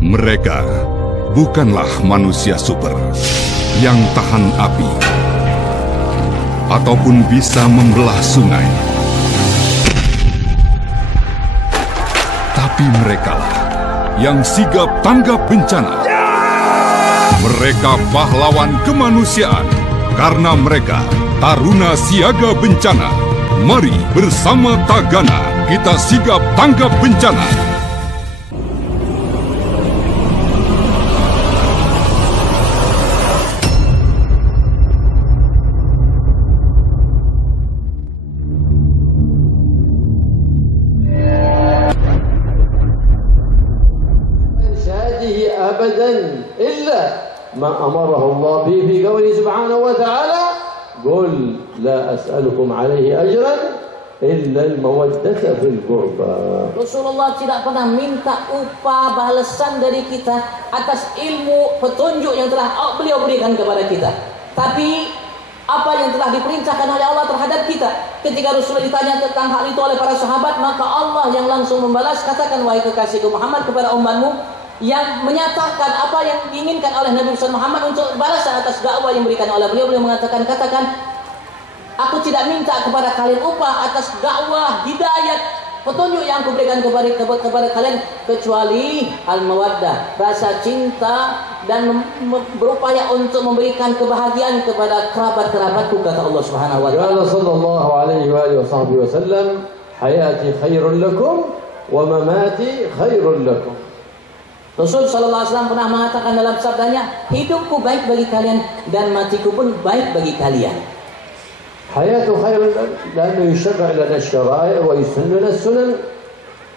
Mereka bukanlah manusia super yang tahan api ataupun bisa membelah sungai. Tapi merekalah yang sigap tanggap bencana. Mereka pahlawan kemanusiaan karena mereka taruna siaga bencana. Mari bersama Tagana kita sigap tanggap bencana. أبدا إلا ما أمره الله به في قوله سبحانه وتعالى قل لا أسألكم عليه أجرا إلا المودة في القربى. Rasulullah tidak pernah minta upah balasan dari kita atas ilmu petunjuk yang telah beliau berikan kepada kita. Tapi apa yang telah diperintahkan oleh Allah terhadap kita. Ketika Rasulullah ditanya tentang hal itu oleh para sahabat, maka Allah yang langsung membalas, katakan wahai kekasihku Muhammad kepada umatmu yang menyatakan apa yang diinginkan oleh Nabi Muhammad untuk balasan atas dakwah yang diberikan oleh beliau. Beliau mengatakan, katakan, aku tidak minta kepada kalian upah atas dakwah, hidayat, petunjuk yang aku berikan kepada kalian, kecuali al-mawaddah, rasa cinta dan berupaya untuk memberikan kebahagiaan kepada kerabat-kerabatku, kata Allah Subhanahu wa taala. Ya sallallahu alaihi wa sallam, hayati khairun lakum wa mamati khairun lakum. Rasul sallallahu alaihi wasallam pernah mengatakan dalam sabdanya, hidupku baik bagi kalian dan matiku pun baik bagi kalian. Hayatu khairun lana yusyarra' lana asy-syara'i' wa yusunnuna as-sunan.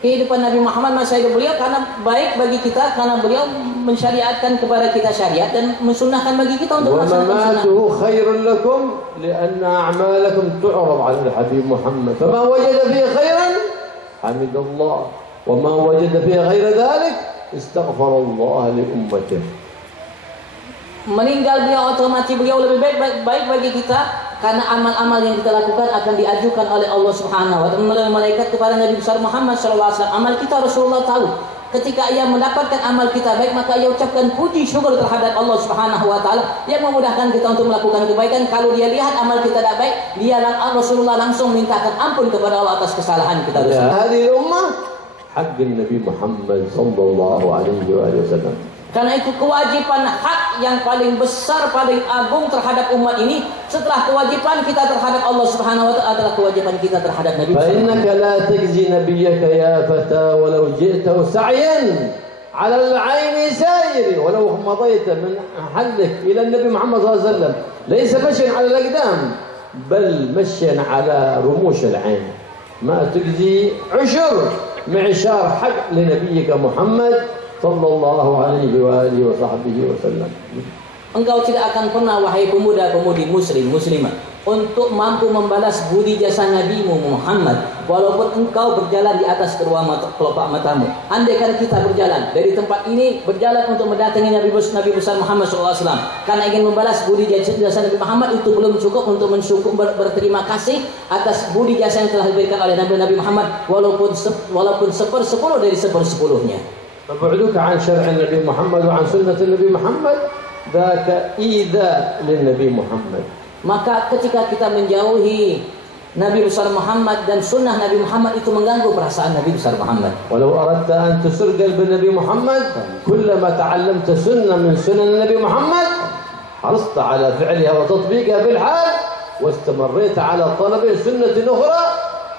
Kehidupan Nabi Muhammad masa hidup beliau karena baik bagi kita, karena beliau mensyariatkan kepada kita syariat dan mensunnahkan bagi kita untuk melaksanakan sunnah. Wa mamatuhu khairun lakum li'anna a'malakum tu'rad 'ala al-habib Muhammad. Fama wajada fihi khairan hamidallah wa ma wajada fihi ghaira dhalik istaghfarallah li ummatihi. Meninggal beliau atau mati beliau lebih baik bagi kita, karena amal-amal yang kita lakukan akan diajukan oleh Allah Subhanahu wa taala melalui malaikat kepada Nabi besar Muhammad sallallahu alaihi wasallam. Amal kita Rasulullah tahu. Ketika ia mendapatkan amal kita baik, maka ia ucapkan puji syukur terhadap Allah Subhanahu wa taala yang memudahkan kita untuk melakukan kebaikan. Kalau dia lihat amal kita tidak baik, Rasulullah langsung mintakan ampun kepada Allah atas kesalahan kita. Hadhihi ummah hak Nabi Muhammad sallallahu alaihi wasallam. Karena itu kewajiban hak yang paling besar, paling agung terhadap umat ini setelah kewajiban kita terhadap Allah Subhanahu wa taala adalah kewajiban kita terhadap Nabi. Fa innaka la tajzi nabiyyaka ya fata walau ji'tahu sa'yan 'ala al-'ayn sayri walau madayta min mahallak ila Nabi Muhammad sallallahu alaihi wasallam laysa mashyan 'ala al-aqdam bal mashyan 'ala rumush al-'ayn ma tajzi 'ushur معشار حق لنبيك محمد صلى الله عليه وآله وصحبه وسلم. Engkau tidak akan pernah wahai pemuda-pemudi muslimah untuk mampu membalas budi jasa Nabimu Muhammad walaupun engkau berjalan di atas kedua kelopak matamu. Andaikan kita berjalan dari tempat ini berjalan untuk mendatangi Nabi besar Muhammad SAW karena ingin membalas budi jasa Nabi Muhammad, itu belum cukup untuk berterima kasih atas budi jasa yang telah diberikan oleh Nabi Muhammad walaupun sepersepuluh dari sepersepuluhnya. فبعدك عن شرع النبي محمد وعن سنة النبي محمد ذاك إيذاء للنبي محمد. Maka ketika kita menjauhi Nabi besar Muhammad dan sunnah Nabi Muhammad, itu mengganggu perasaan Nabi besar Muhammad. Walau aradta an tusir qalb Nabi Muhammad, kullama ta'allamta sunnah min sunan Nabi Muhammad, harasta ala fi'liha wa tatbiqiha fil hal, واستمريت على طلب سنة أخرى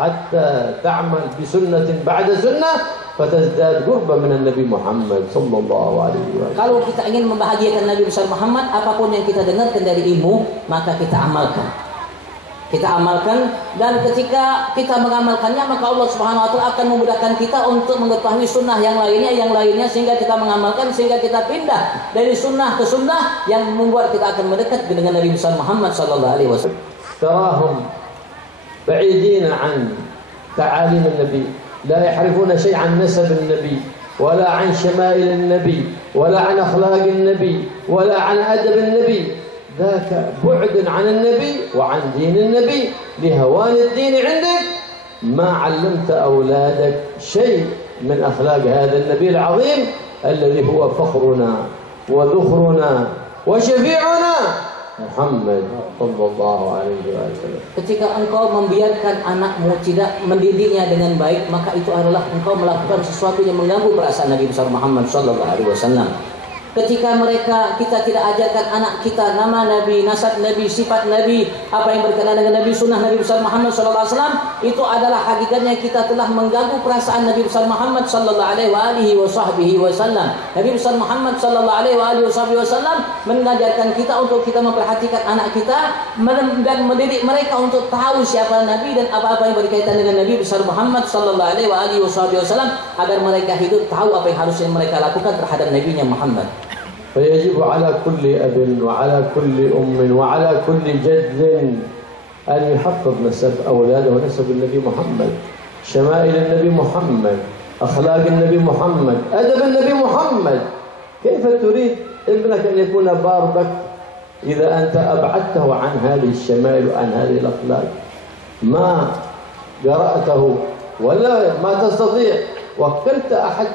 حتى تعمل بسنة بعد سنة فتزداد قربا من النبي محمد صلى الله عليه وسلم. Kalau kita ingin membahagiakan Nabi besar Muhammad, apapun yang kita dengarkan dari ilmu, maka kita amalkan. Kita amalkan, dan ketika kita mengamalkannya, maka Allah Subhanahu wa taala akan memudahkan kita untuk mengetahui sunnah yang lainnya sehingga kita mengamalkan, sehingga kita pindah dari sunnah ke sunnah yang membuat kita akan mendekat dengan Nabi besar Muhammad sallallahu alaihi wasallam. Tarahum بعيدين عن تعاليم النبي، لا يعرفون شيء عن نسب النبي ولا عن شمائل النبي ولا عن أخلاق النبي ولا عن أدب النبي، ذاك بعد عن النبي وعن دين النبي لهوان الدين عندك. ما علمت أولادك شيء من أخلاق هذا النبي العظيم الذي هو فخرنا وذخرنا وشفيعنا Muhammad sallallahu alaihi wasallam. Ketika engkau membiarkan anakmu tidak mendidiknya dengan baik, maka itu adalah engkau melakukan sesuatu yang mengganggu perasaan Nabi besar Muhammad sallallahu alaihi wasallam. Ketika kita tidak ajarkan anak kita nama Nabi, nasab Nabi, sifat Nabi, apa yang berkenaan dengan Nabi, sunnah Nabi besar Muhammad sallallahu alaihi wasallam, itu adalah hakikatnya kita telah mengganggu perasaan Nabi besar Muhammad sallallahu alaihi wasallam. Nabi besar Muhammad sallallahu alaihi wasallam mengajarkan kita untuk kita memperhatikan anak kita dan mendidik mereka untuk tahu siapa Nabi dan apa-apa yang berkaitan dengan Nabi besar Muhammad sallallahu alaihi wasallam, agar mereka hidup tahu apa yang harusnya mereka lakukan terhadap Nabi-Nya Muhammad. فيجب على كل أب وعلى كل أم وعلى كل جد أن يحفظ نسب أولاده ونسب النبي محمد، شمائل النبي محمد، أخلاق النبي محمد، أدب النبي محمد. كيف تريد ابنك أن يكون بارك إذا أنت أبعدته عن هذه الشمائل وعن هذه الأخلاق؟ ما قرأته ولا ما تستطيع وكلت أحد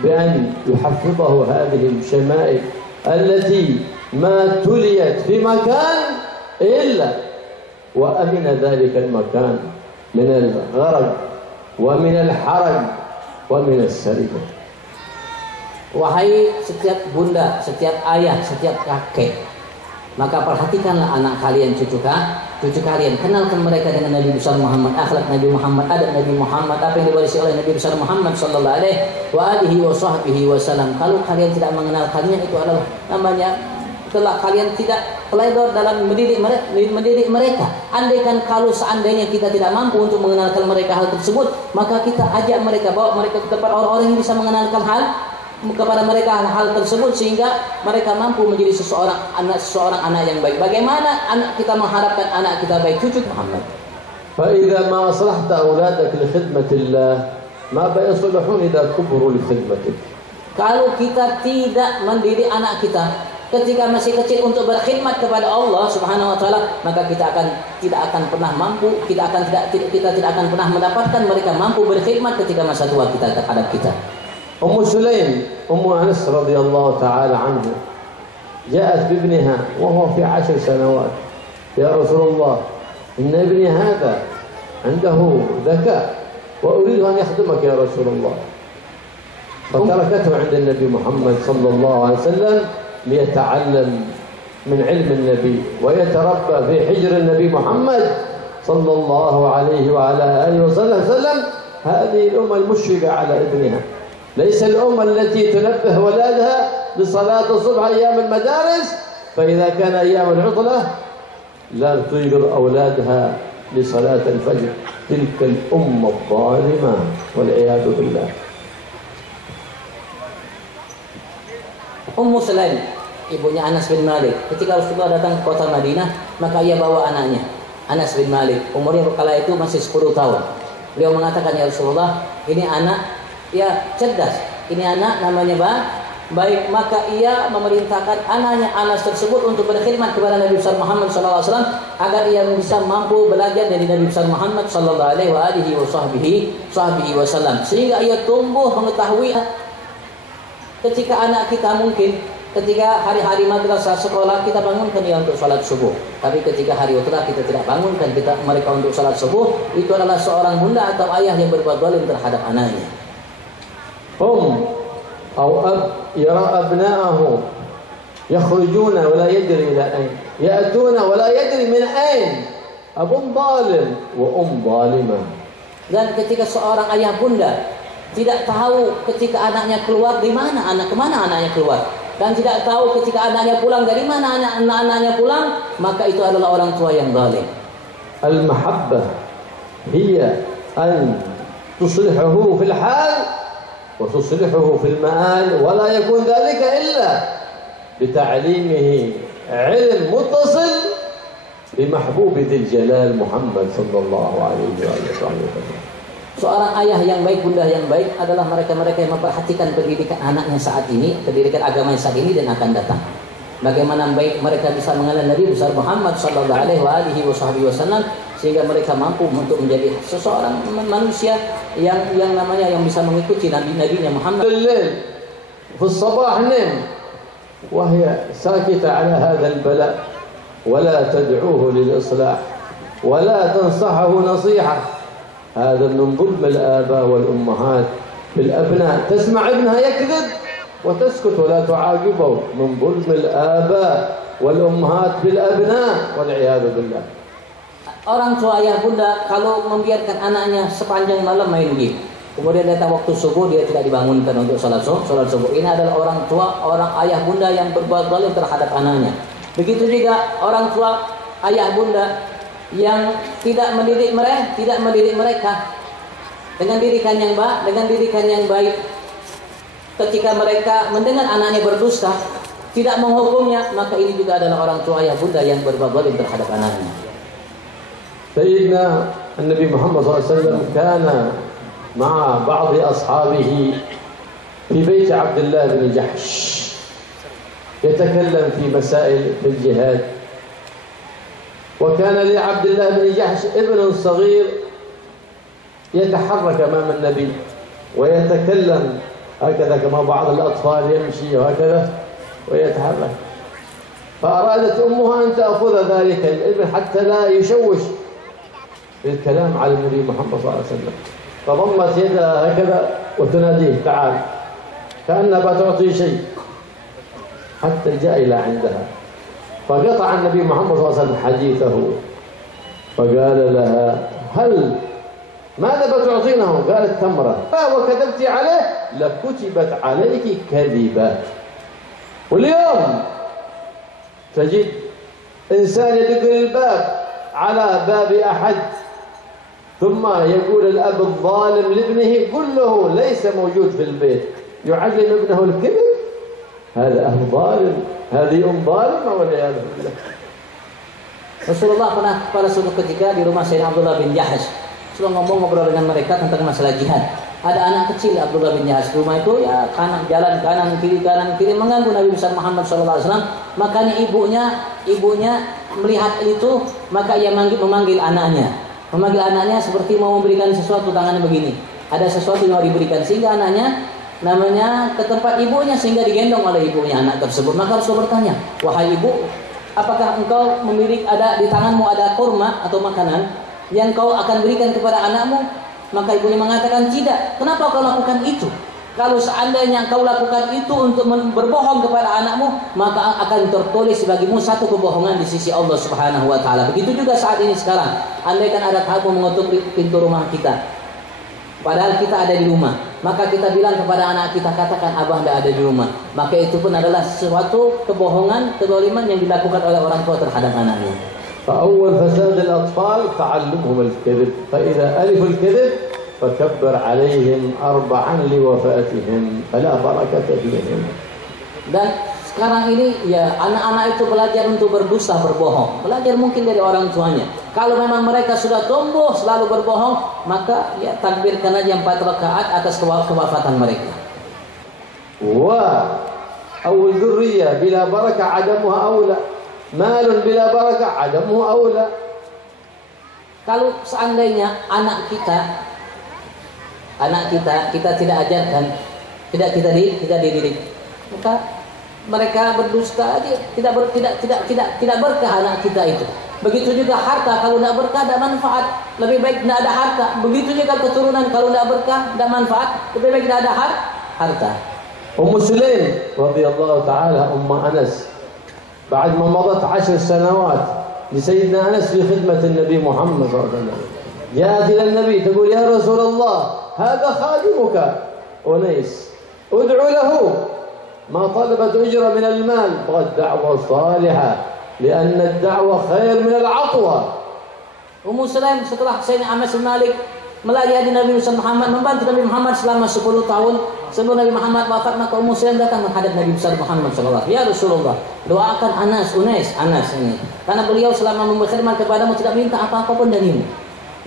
بأن يحفظه هذه الشمائل التي ما تليت في مكان إلا وأمن ذلك المكان من الغرق ومن الحرج ومن السرقة. Wahai setiap bunda, setiap ayah, setiap kakek, maka perhatikanlah anak kalian, cucu kalian, kenalkan mereka dengan Nabi besar Muhammad, akhlak Nabi Muhammad, adab Nabi Muhammad, apa yang diwarisi oleh Nabi besar Muhammad sallallahu alaihi wasallam. Kalau kalian tidak mengenalkannya, itu adalah namanya telah kalian tidak teledor dalam mendidik mereka. Andaikan kalau seandainya kita tidak mampu untuk mengenalkan mereka hal tersebut, maka kita ajak mereka, bawa mereka ke tempat orang-orang yang bisa mengenalkan kepada mereka hal tersebut, sehingga mereka mampu menjadi seorang anak yang baik. Bagaimana anak kita mengharapkan anak kita baik? Cucu Muhammad. فإذا ما أصلحت أولادك لخدمة الله ما بيصلحون إذا كبروا لخدمتك. Kalau kita tidak mendidik anak kita ketika masih kecil untuk berkhidmat kepada Allah Subhanahu wa taala, maka kita tidak akan pernah mendapatkan mereka mampu berkhidmat ketika masa tua kita terhadap kita. أم سليم أم أنس رضي الله تعالى عنه جاءت بابنها وهو في 10 سنوات، يا رسول الله إن ابني هذا عنده ذكاء وأريد أن يخدمك يا رسول الله. فتركته عند النبي محمد صلى الله عليه وسلم ليتعلم من علم النبي ويتربى في حجر النبي محمد صلى الله عليه وعلى آله وسلم. هذه الأمة المشفقة على ابنها، ليس الأمة التي تنبه ولادها بصلاة الصبح أيام المدارس، فإذا كان أيام العطلة لا تيقظ أولادها لصلاة الفجر. تلك الأمة الظالمة والعياذ بالله. Ummu Sulaim, ibunya Anas bin Malik, ketika Rasulullah datang ke kota Madinah, maka ia bawa anaknya Anas bin Malik, umurnya kala itu masih 10 tahun. Beliau mengatakan, ya Rasulullah, ini anak ya cerdas, ini anak namanya baik. Maka ia memerintahkan anaknya Anas tersebut untuk berkhidmat kepada Nabi besar Muhammad sallallahu alaihi wasallam, agar ia bisa mampu belajar dari Nabi besar Muhammad sallallahu alaihi wasallam, sehingga ia tumbuh mengetahui. Ketika anak kita mungkin ketika hari-hari madrasah sekolah kita bangunkan dia untuk salat subuh, tapi ketika hari utara kita tidak bangunkan mereka untuk salat subuh, itu adalah seorang bunda atau ayah yang berbuat zalim terhadap anaknya. أو أب يرى أبناءه يخرجون ولا يدري إلى أين، يأتون ولا يدري من أين، أب ظالم وأم ظالمة. Dan ketika seorang ayah bunda tidak tahu ketika anaknya keluar kemana anaknya keluar, dan tidak tahu ketika anaknya pulang dari mana anaknya pulang, maka itu adalah orang tua yang zalim. Al-mahabbah hiya an tuslihuhu fil hal وتصلحه في المآل ولا يكون ذلك إلا بتعليمه علم متصل بمحبوب ذي الجلال محمد صلى الله عليه وسلم. Seorang ayah yang baik, bunda yang baik adalah mereka-mereka yang memperhatikan pendidikan anaknya saat ini, pendidikan agamanya saat ini dan akan datang. Bagaimana baik mereka bisa mengenal Nabi besar Muhammad sallallahu alaihi wasallam, sehingga mereka mampu untuk menjadi seseorang manusia yang namanya yang bisa mengikuti nabinya Muhammad. في الصباح نم وهي ساكتة على هذا البلاء ولا تدعوه للإصلاح ولا تنصحه نصيحة. هذا من ظلم الآباء والأمهات بالأبناء. تسمع ابنها يكذب وتسكت ولا تعاقبه، من ظلم الآباء والأمهات بالأبناء والعياذ بالله. Orang tua ayah bunda kalau membiarkan anaknya sepanjang malam main game, kemudian datang waktu subuh dia tidak dibangunkan untuk sholat subuh. Ini adalah orang tua, orang ayah bunda yang berbuat zalim terhadap anaknya. Begitu juga orang tua ayah bunda yang tidak mendidik mereka dengan didikan yang baik. Ketika mereka mendengar anaknya berdusta, tidak menghukumnya, maka ini juga adalah orang tua ayah bunda yang berbuat zalim terhadap anaknya. سيدنا النبي محمد صلى الله عليه وسلم كان مع بعض أصحابه في بيت عبد الله بن جحش يتكلم في مسائل في الجهاد، وكان لعبد الله بن جحش ابن صغير يتحرك أمام النبي ويتكلم هكذا كما بعض الأطفال يمشي وهكذا ويتحرك، فأرادت أمها أن تأخذ ذلك الابن حتى لا يشوش الكلام على النبي محمد صلى الله عليه وسلم، فضمت يدها هكذا وتناديه تعال كأنها بتعطي شيء حتى جاء إلى عندها، فقطع النبي محمد صلى الله عليه وسلم حديثه فقال لها ماذا بتعطينه؟ قالت تمرة. وكذبت عليه لكتبت عليك كذبة. واليوم تجد إنسان يدق الباب على باب أحد ثم يقول الأب الظالم لابنه قل له ليس موجود في البيت، يعلم ابنه الكذب. هذا أهل ظالم، هذه ظالمة والعياذ بالله. Rasulullah pernah pada suatu ketika di rumah Sayyidina Abdullah bin Jahash, Rasulullah ngobrol dengan mereka tentang masalah jihad. Ada anak kecil Abdullah bin Jahash, rumah itu ya jalan kanan kiri mengganggu Nabi besar Muhammad SAW. Makanya ibunya melihat itu, maka ia memanggil anaknya seperti mau memberikan sesuatu, tangannya begini, ada sesuatu yang mau diberikan, sehingga anaknya namanya ke tempat ibunya, sehingga digendong oleh ibunya anak tersebut. Maka Rasul bertanya, wahai ibu, apakah engkau memiliki di tanganmu ada kurma atau makanan yang kau akan berikan kepada anakmu? Maka ibunya mengatakan tidak. Kenapa kau lakukan itu? Kalau seandainya kau lakukan itu untuk berbohong kepada anakmu, maka akan tertulis bagimu satu kebohongan di sisi Allah Subhanahu wa taala. Begitu juga saat ini sekarang, andaikan ada tamu mengetuk pintu rumah kita, padahal kita ada di rumah, maka kita bilang kepada anak kita, katakan abah tidak ada di rumah, maka itu pun adalah suatu kebohongan, kezaliman yang dilakukan oleh orang tua terhadap anaknya. فأول فساد الأطفال تعلمهم الكذب، فإذا ألفوا الكذب فكبر عليهم 4 لوفاتهم فلا بركة فيهم. Dan sekarang ini ya anak-anak itu belajar untuk berdusta, berbohong, belajar mungkin dari orang tuanya. Kalau memang mereka sudah tumbuh selalu berbohong, maka ya takbirkan aja 4 rakaat atas kewafatan mereka. أو الذرية بلا بركة عدمها أولى، مال بلا بركة عدمه أولى. Kalau seandainya anak kita tidak ajarkan, tidak dididik, maka mereka berdusta aja, tidak berkah anak kita itu. Begitu juga harta, kalau tidak berkah tidak manfaat, lebih baik tidak ada harta. Begitu juga keturunan, kalau tidak berkah tidak manfaat, lebih baik tidak ada harta. Sulaim radhiyallahu ta'ala Anas بعد ما مضت 10 سنوات لسيدنا أنس في خدمة النبي محمد صلى الله عليه وسلم، جاءت إلى النبي تقول يا رسول الله هذا خادمك أنيس ادعو له، ما طلبت أجرة من المال، بغت دعوة صالحة لأن الدعوة خير من العطوة. Sulaim setelah Sayyidina Anas bin Malik melayani Nabi Muhammad, membantu Nabi Muhammad selama 10 tahun sebelum Nabi Muhammad wafat, maka Sulaim datang menghadap Nabi besar Muhammad SAW. Ya Rasulullah, doakan Anas ini, karena beliau selama berkhidmat kepadamu tidak minta apa-apa pun darimu.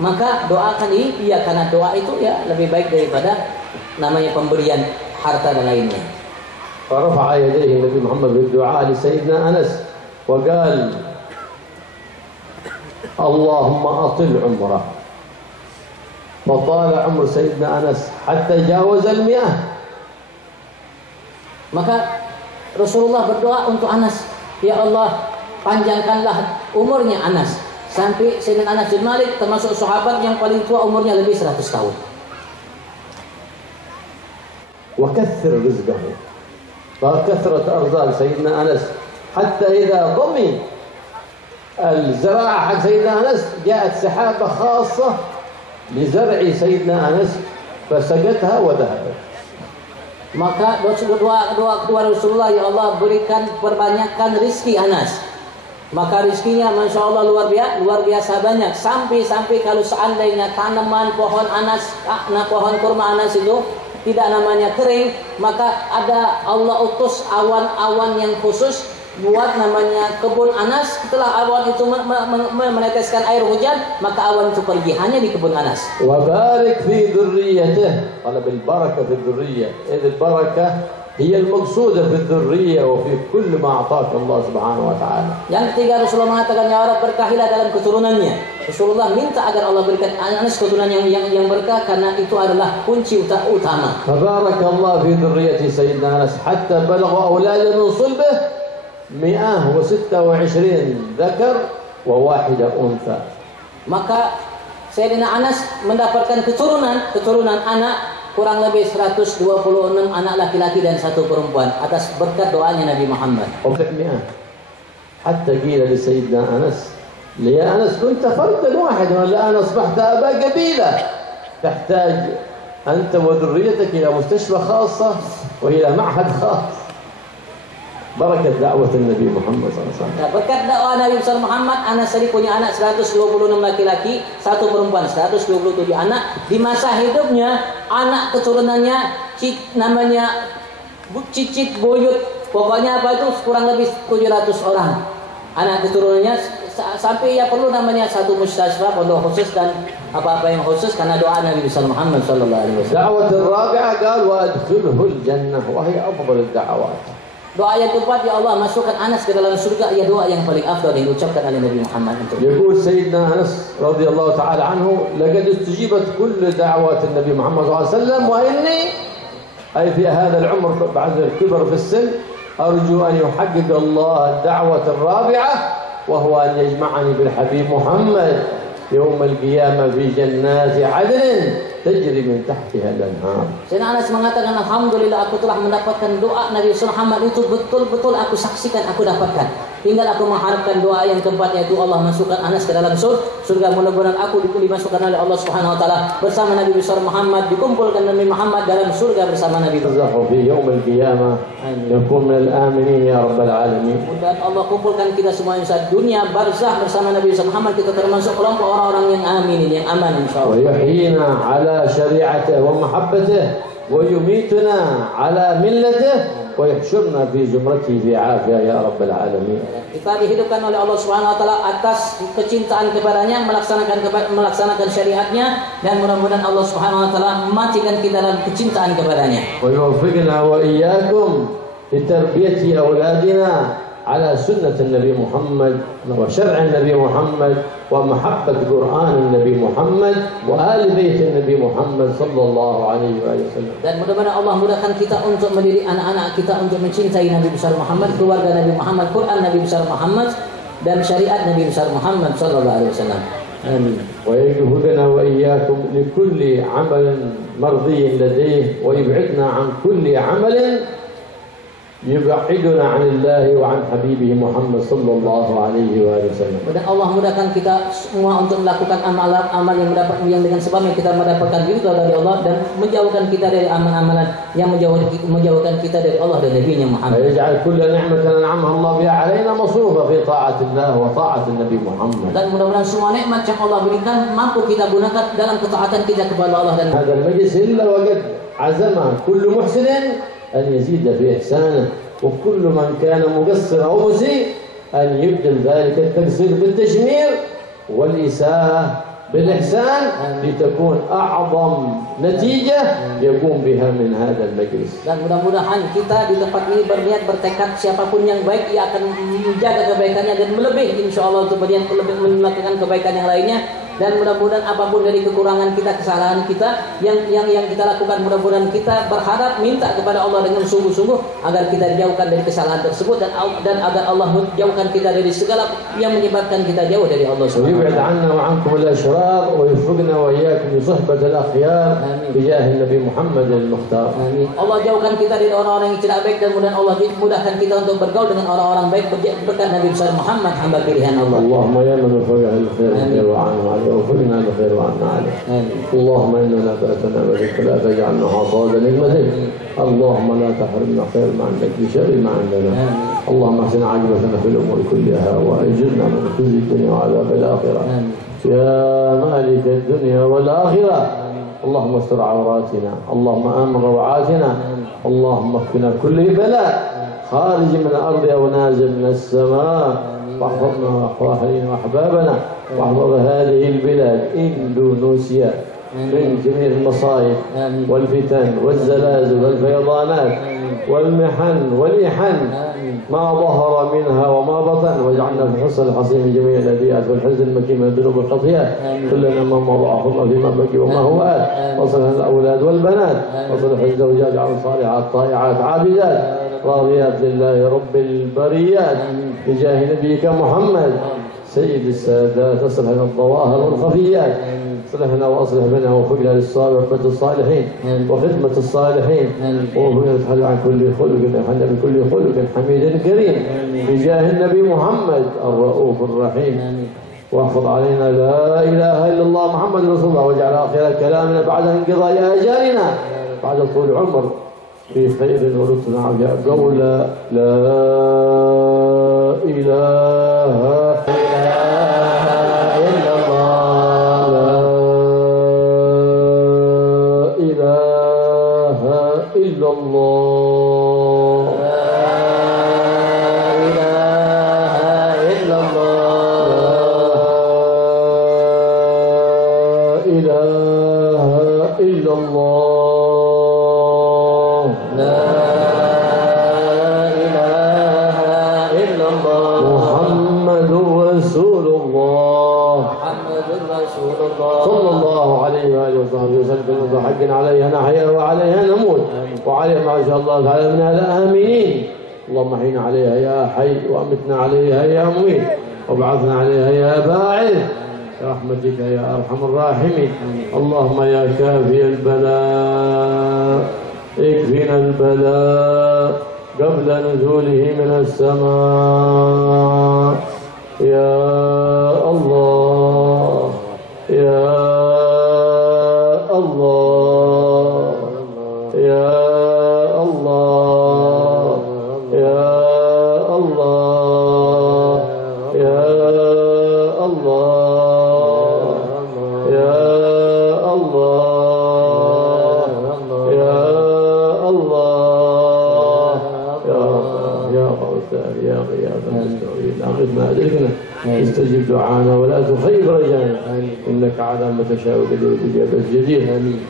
Maka doakan iya, karena doa itu ya lebih baik daripada namanya pemberian harta dan lainnya. فرفع يديه النبي محمد بالدعاء لسيدنا أنس وقال اللهم أطل عمره، فطال عمر سيدنا أنس حتى جاوز 100. Maka Rasulullah berdoa untuk Anas, ya Allah panjangkanlah umurnya Anas. Sampai Sayyidina Anas bin Malik termasuk sahabat yang paling tua, umurnya lebih 100 tahun. وكثر رزقه فكثرت أرزاق سيدنا أنس حتى إذا ضمن الزراعة حق سيدنا أنس جاءت سحابة خاصة لزرع سيدنا أنس فسقتها وذهبت. Maka doa Rasulullah, ya Allah berikan perbanyakkan rizki Anas. Maka rizkinya Masya Allah luar biasa banyak. Sampai kalau seandainya tanaman pohon Anas, pohon kurma Anas itu tidak namanya kering, maka ada Allah utus awan-awan yang khusus buat namanya kebun Anas. Setelah awan itu meneteskan air hujan, maka awan itu pergi hanya di kebun Anas. Wa barik fi dzurriyyatihi, qala bil barakah fi dzurriyyah. Idh barakah hiya al-maqsudah fi dzurriyyah wa fi kulli ma a'taaka Allah Subhanahu wa ta'ala. Yang ketiga, Rasulullah mengatakan, ya Allah berkahilah dalam keturunannya. Rasulullah minta agar Allah berikan Anas keturunan yang berkah, karena itu adalah kunci utama. Fabarakallahu fi dzurriyyati sayyidina Anas hatta balagha awladan min sulbihi 126 dzakar wa wahida untha. Maka Sayyidina Anas mendapatkan keturunan anak kurang lebih 126 anak laki-laki dan 1 perempuan atas berkat doanya Nabi Muhammad. حتى قيل لسيدنا أنس يا أنس كنت فردا واحدا والآن أصبحت أبا قبيلة تحتاج أنت وذريتك إلى مستشفى خاصة وإلى معهد خاص. Barakat dakwah Nabi Muhammad SAW. Berkat dakwah Nabi besar Muhammad, Anas tadi punya anak 126 laki-laki, 1 perempuan, 127 anak. Di masa hidupnya, anak keturunannya namanya cicit buyut. Pokoknya apa itu kurang lebih 700 orang. Anak keturunannya sampai ya perlu namanya 1 mustasfa, pondok khusus dan apa-apa yang khusus karena doa Nabi besar Muhammad sallallahu alaihi wasallam. Da'wat ar-rabi'ah qala wa adkhilhu al-jannah wa hiya afdal ad-da'awat. Doa yang keempat, ya Allah masukkan Anas ke dalam surga, ya doa yang paling afdal yang diucapkan oleh Nabi Muhammad. يقول سيدنا أنس رضي الله تعالى عنه لقد استجيبت كل دعوات النبي محمد صلى الله عليه وسلم وإني أي في هذا العمر بعد الكبر في السن أرجو أن يحقق الله الدعوة الرابعة وهو أن يجمعني بالحبيب محمد يوم القيامة في جنات عدن تجري من تحتها الأنهار. Sayyidina Anas mengatakan, alhamdulillah aku telah mendapatkan doa Nabi Muhammad itu betul-betul aku saksikan, aku dapatkan. Tinggal aku mengharapkan doa yang keempat, yaitu Allah masukkan Anas ke dalam surga. Mudah-mudahan aku dimasukkan oleh Allah Subhanahu wa taala bersama Nabi besar Muhammad, dikumpulkan Nabi Muhammad dalam surga bersama Nabi. Tazahhu fi yaum al-qiyamah yakun min al-aminin ya rabbal alamin. Mudah Allah kumpulkan kita semua saat dunia barzah bersama Nabi besar Muhammad, kita termasuk kelompok orang-orang yang amin, yang aman insyaallah. Wa yuhyina ala syari'atihi wa mahabbatihi wa yumituna ala millatihi wa yahsyurna fi zumratihi fi 'afiyah ya rabbal alamin. Kita dihidupkan oleh Allah Subhanahu wa taala atas kecintaan kepadanya, melaksanakan syariatnya, dan mudah-mudahan Allah Subhanahu wa taala matikan kita dalam kecintaan kepadanya. Wa yuwaffiqna wa iyyakum li tarbiyati auladina على سنة النبي محمد وشرع النبي محمد ومحبة قرآن النبي محمد وآل بيت النبي محمد صلى الله عليه وسلم. Dan mudah-mudahan Allah mudahkan kita untuk mendidik anak-anak kita untuk mencintai Nabi besar Muhammad, keluarga Nabi Muhammad, Quran Nabi besar Muhammad, dan syariat Nabi besar Muhammad sallallahu alaihi wasallam. Amin. ويجهدنا وإياكم لكل عمل مرضي لديه ويبعدنا عن كل عمل يبعدنا عن الله وعن حبيبه محمد صلى الله عليه وسلم. Dan Allah mudahkan kita semua untuk melakukan amal-amal yang dengan sebabnya kita mendapatkan ridha dari Allah, dan menjauhkan kita dari amal-amalan yang menjauhkan kita dari Allah dan Nabi-Nya Muhammad. يجعل كل نعمة أنعمها الله بها علينا مصروفة في طاعة الله وطاعة النبي محمد. Dan mudah-mudahan semua nikmat yang Allah berikan mampu kita gunakan dalam ketaatan kita kepada Allah dan هذا المجلس إلا وقد عزم كل محسن أن يزيد في إحسانه وكل من كان مقصر أو مسيء أن يبدل ذلك التقصير بالتشمير والإساءة بالإحسان لتكون أعظم نتيجة يقوم بها من هذا المجلس. Dan mudah-mudahan kita di tempat ini berniat bertekad siapapun yang baik ia akan menjaga kebaikannya dan melebihi insyaallah untuk melakukan kebaikan yang lainnya, dan mudah-mudahan apapun dari kekurangan kita, kesalahan kita yang kita lakukan, mudah-mudahan kita berharap minta kepada Allah dengan sungguh-sungguh agar kita dijauhkan dari kesalahan tersebut dan agar Allah menjauhkan kita dari segala yang menyebabkan kita jauh dari Allah Subhanahu wa taala. ويوفقنا وإياكم بصحبة الأخيار بجاه النبي محمد المختار. Allah jauhkan kita dari orang-orang yang tidak baik dan mudah Allah mudahkan kita untuk bergaul dengan orang-orang baik berkat Nabi besar Muhammad hamba pilihan Allah. اللهم يا من وفقه الخير وعنه عليه ووفقنا الخير وعنا عليه. اللهم إنا نبأتنا بذلك لا تجعلنا حصادا للمزيد. اللهم لا تحرمنا خير ما عندك بشر ما عندنا. اللهم احسن عاقبتنا في الأمور كلها وأجرنا من خزي الدنيا وعذاب الآخرة. يا مالك الدنيا والآخرة. اللهم استر عوراتنا، اللهم آمن روعاتنا، اللهم اكفنا كل بلاء خارج من الأرض أو نازل من السماء، واحفظنا وأهلنا وأحبابنا، واحفظ هذه البلاد إندونيسيا من جميع المصائب والفتن والزلازل والفيضانات والمحن والإحن ما ظهر منها وما بطن، واجعلنا في حصن الحصين من جميع الأذيات والحزن المكين من الذنوب والخطيئات، كلنا ما مضى أخذنا فيما بقي وما هو آت، وصلح الأولاد والبنات، وصلح الزوجات على صالحات طائعات عابدات راضيات لله رب البريات بجاه نبيك محمد سيد السادات. اصلح لنا الظواهر والخفيات، اصلحنا واصلح بنا ووفقنا للصالحين الصالحين وخدمة الصالحين، ووفقنا عن كل خلق نحن بكل خلق حميد كريم بجاه النبي محمد الرؤوف الرحيم. واحفظ علينا لا إله إلا الله محمد رسول الله، واجعل آخر كلامنا بعد انقضاء آجالنا بعد طول عمر في خير ورسل عافية قول لا إله إلا الله، لا إله إلا الله، لا إله إلا الله، لا إله إلا الله، محمد رسول الله، محمد رسول الله صلى الله عليه وآله وصحبه وسلم. حق عليها نحيا وعليها نموت وعليها ما شاء الله تعالى من الآمنين. اللهم احينا عليها يا حي وأمتنا عليها يا مميت وابعثنا عليها يا باعث برحمتك يا أرحم الراحمين. اللهم يا كافي البلاء اكفنا البلاء قبل نزوله من السماء يا الله يا الله يا الله يا الله يا الله يا الله يا الله يا غوثان يا غياث المستغيث أغثنا أجرنا استجب دعانا ولا تخيب رجانا إنك على ما تشاء قدير الإجابة الجدير.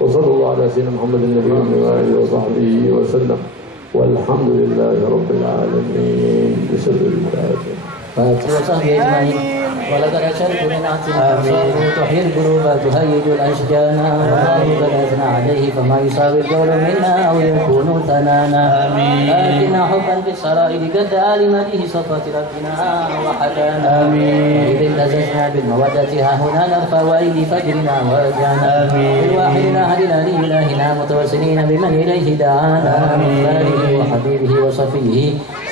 وصلى الله على سيدنا محمد النبي وآله وصحبه وسلم والحمد لله رب العالمين بسر الفاتحة. وصحبه أجمعين. ولقد أشرت من أعطنا تحيي القلوب تهيج الأشجان وقد أثنى عليه فما يصاب القول منا أو يكون ثنانا. آتنا حبا في السرائر قد علمته صفات ربنا وحدانا. وإذ التزجنا بالمودة ها هنا نرفع وأيدي فجرنا ورجانا. بالواحد الأحد الذي إلهنا متوسلين بمن إليه دعانا من خاله وحبيبه وصفيه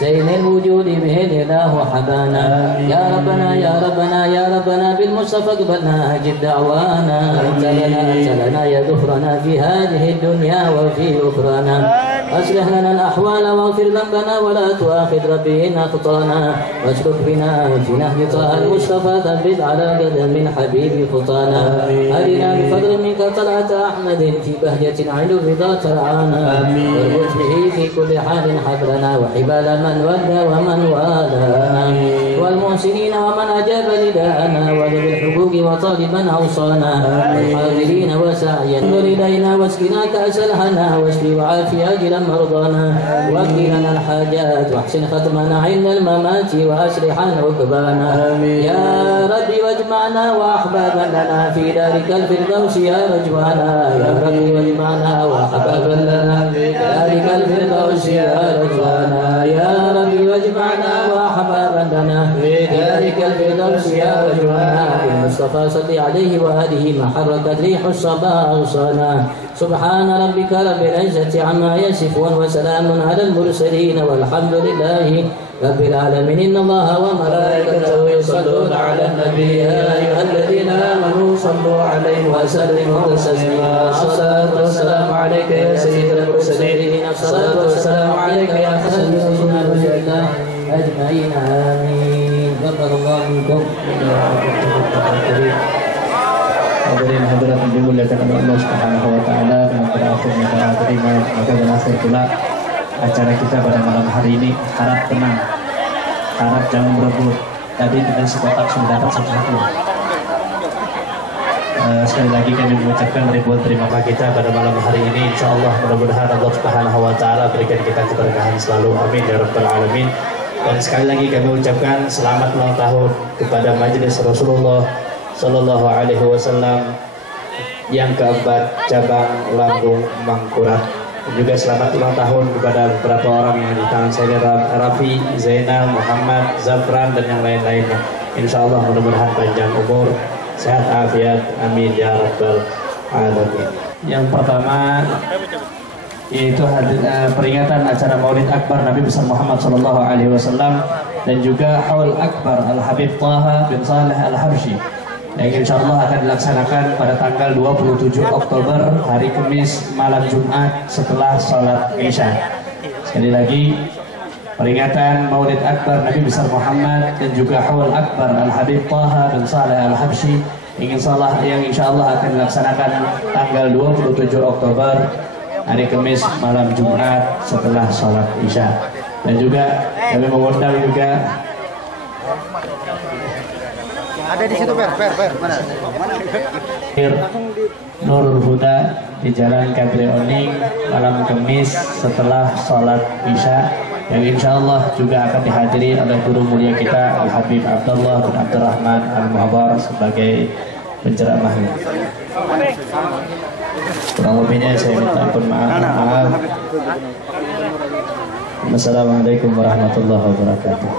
زين الوجود به الإله حبانا. يا ربنا يا ربنا يا ربنا بالمصطفى اقبلنا أجب دعوانا. أنت لنا يا ذخرنا في هذه الدنيا وفي أخرانا. أصلح لنا الأحوال واغفر ذنبنا ولا تؤاخذ ربي إن أخطانا. واسلك بنا في نهج طه المصطفى ثبت على قدم الحبيب خطانا. أرنا بفضل منك طلعة أحمد في بهجة عين الرضا ترعانا. واربط به في كل حال حبلنا وحبال من ودى ومن والانا. والمحسنين ومن أجاب نداءنا وذوي الحقوق وطالبا أوصانا. والحاضرين وساعيا انظر إلينا واسقنا كأس الهنا واشفي وعافي أجل مرضانا واقض لنا الحاجات واحسن ختمنا عند الممات وأصلح ركبانا يا ربي واجمعنا وأحبابا لنا في دارك الفردوس يا رجوانا يا ربي واجمعنا وأحبابا لنا في دارك الفردوس يا رجوانا يا ربي واجمعنا وأحبابا لنا في دارك الفردوس يا رجوانا المصطفى صل عليه وآله ما حركت ريح الصبا أغصانا سبحان ربك رب العزة عما يصفون وسلام على المرسلين والحمد لله رب العالمين إن الله وملائكته يصلون على النبي يا أيها الذين آمنوا صلوا عليه وسلموا تسليما الصلاة والسلام عليك يا سيد المرسلين الصلاة والسلام عليك يا حسن سيدنا رسول الله أجمعين آمين غفر الله منكم Hadirin hadirat yang dimuliakan oleh Allah Subhanahu wa taala, dengan berakhirnya para terima maka berakhir pula acara kita pada malam hari ini. Harap tenang, harap jangan berebut. Tadi dengan sekotak sudah dapat satu. Sekali lagi kami mengucapkan ribuan terima kasih kita pada malam hari ini. Insya Allah mudah-mudahan Allah Subhanahu wa taala berikan kita keberkahan selalu. Amin ya rabbal alamin. Dan sekali lagi kami ucapkan selamat ulang tahun kepada Majelis Rasulullah Sallallahu Alaihi Wasallam yang keempat cabang Lambung Mangkurat. Juga selamat ulang tahun kepada beberapa orang yang di tangan saya, Rafi, Zainal, Muhammad, Zafran dan yang lain-lainnya. Insya Allah mudah-mudahan panjang umur, sehat afiat, amin ya rabbal alamin. Yang pertama yaitu peringatan acara Maulid Akbar Nabi besar Muhammad Sallallahu Alaihi Wasallam dan juga Haul Akbar Al Habib Taha bin Saleh Al Habsyi yang insya Allah akan dilaksanakan pada tanggal 27 Oktober hari Kamis malam Jumat setelah sholat Isya. Sekali lagi peringatan Maulid Akbar Nabi besar Muhammad dan juga Haul Akbar Al Habib Taha bin Saleh Al Habsyi yang insya Allah akan dilaksanakan tanggal 27 Oktober hari Kamis malam Jumat setelah sholat Isya. Dan juga kami mengundang juga ada di situ per mana Nurul Huda di Jalan Kadri Oning malam Kamis setelah sholat Isya yang insya Allah juga akan dihadiri oleh guru mulia kita Al Habib Abdullah bin Abdurrahman Al Muhabar sebagai penceramahnya. Kurang lebihnya saya minta ampun maaf. Wassalamualaikum warahmatullahi wabarakatuh.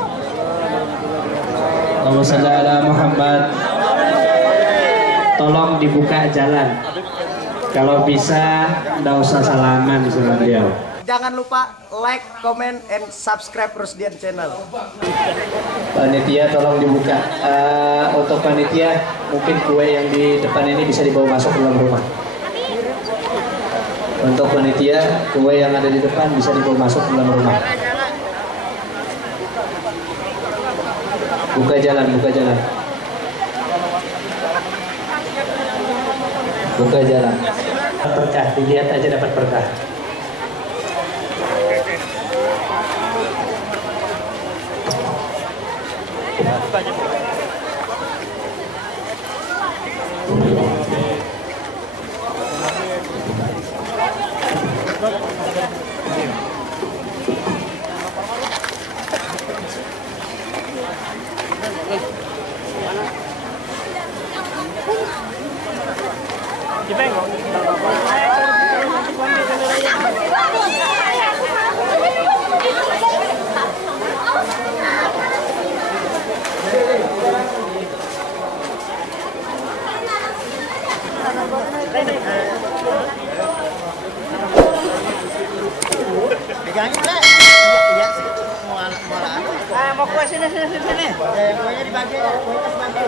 Allahumma shalli ala Muhammad. Tolong dibuka jalan. Kalau bisa, tidak usah salaman sama beliau. Jangan lupa like, comment, and subscribe Rusdian Channel. Panitia tolong dibuka. Untuk panitia, mungkin kue yang di depan ini bisa dibawa masuk ke dalam rumah. Untuk panitia, kue yang ada di depan bisa dibawa masuk ke dalam rumah. Buka jalan, buka jalan. Buka jalan. Berkah, dilihat aja dapat berkah. Mau kue sini. Ya, kuenya dibagi ya, kuenya dibagi.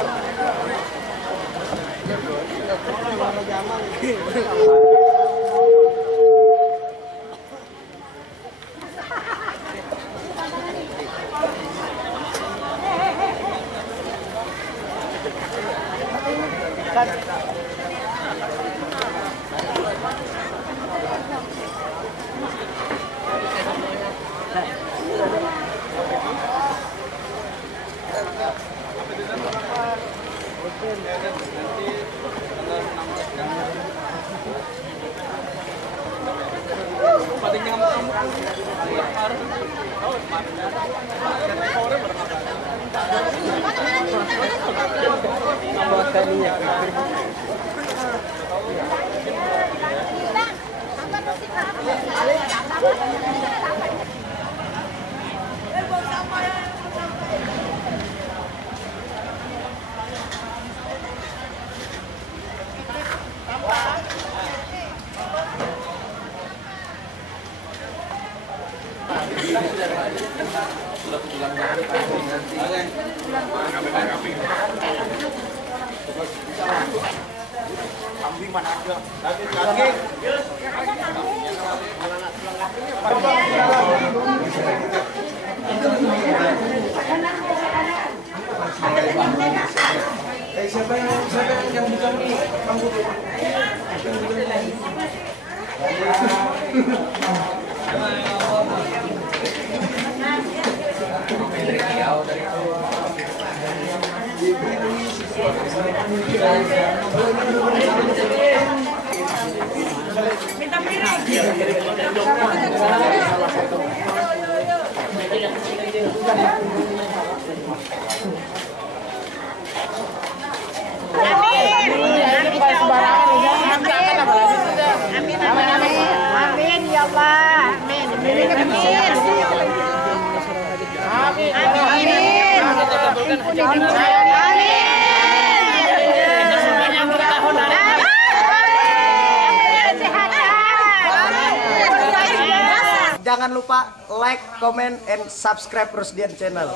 Siapa yang bukan rambut? Minta piring. Amin ya Allah. Amin. Jangan lupa like, comment, and subscribe Rusdian Channel.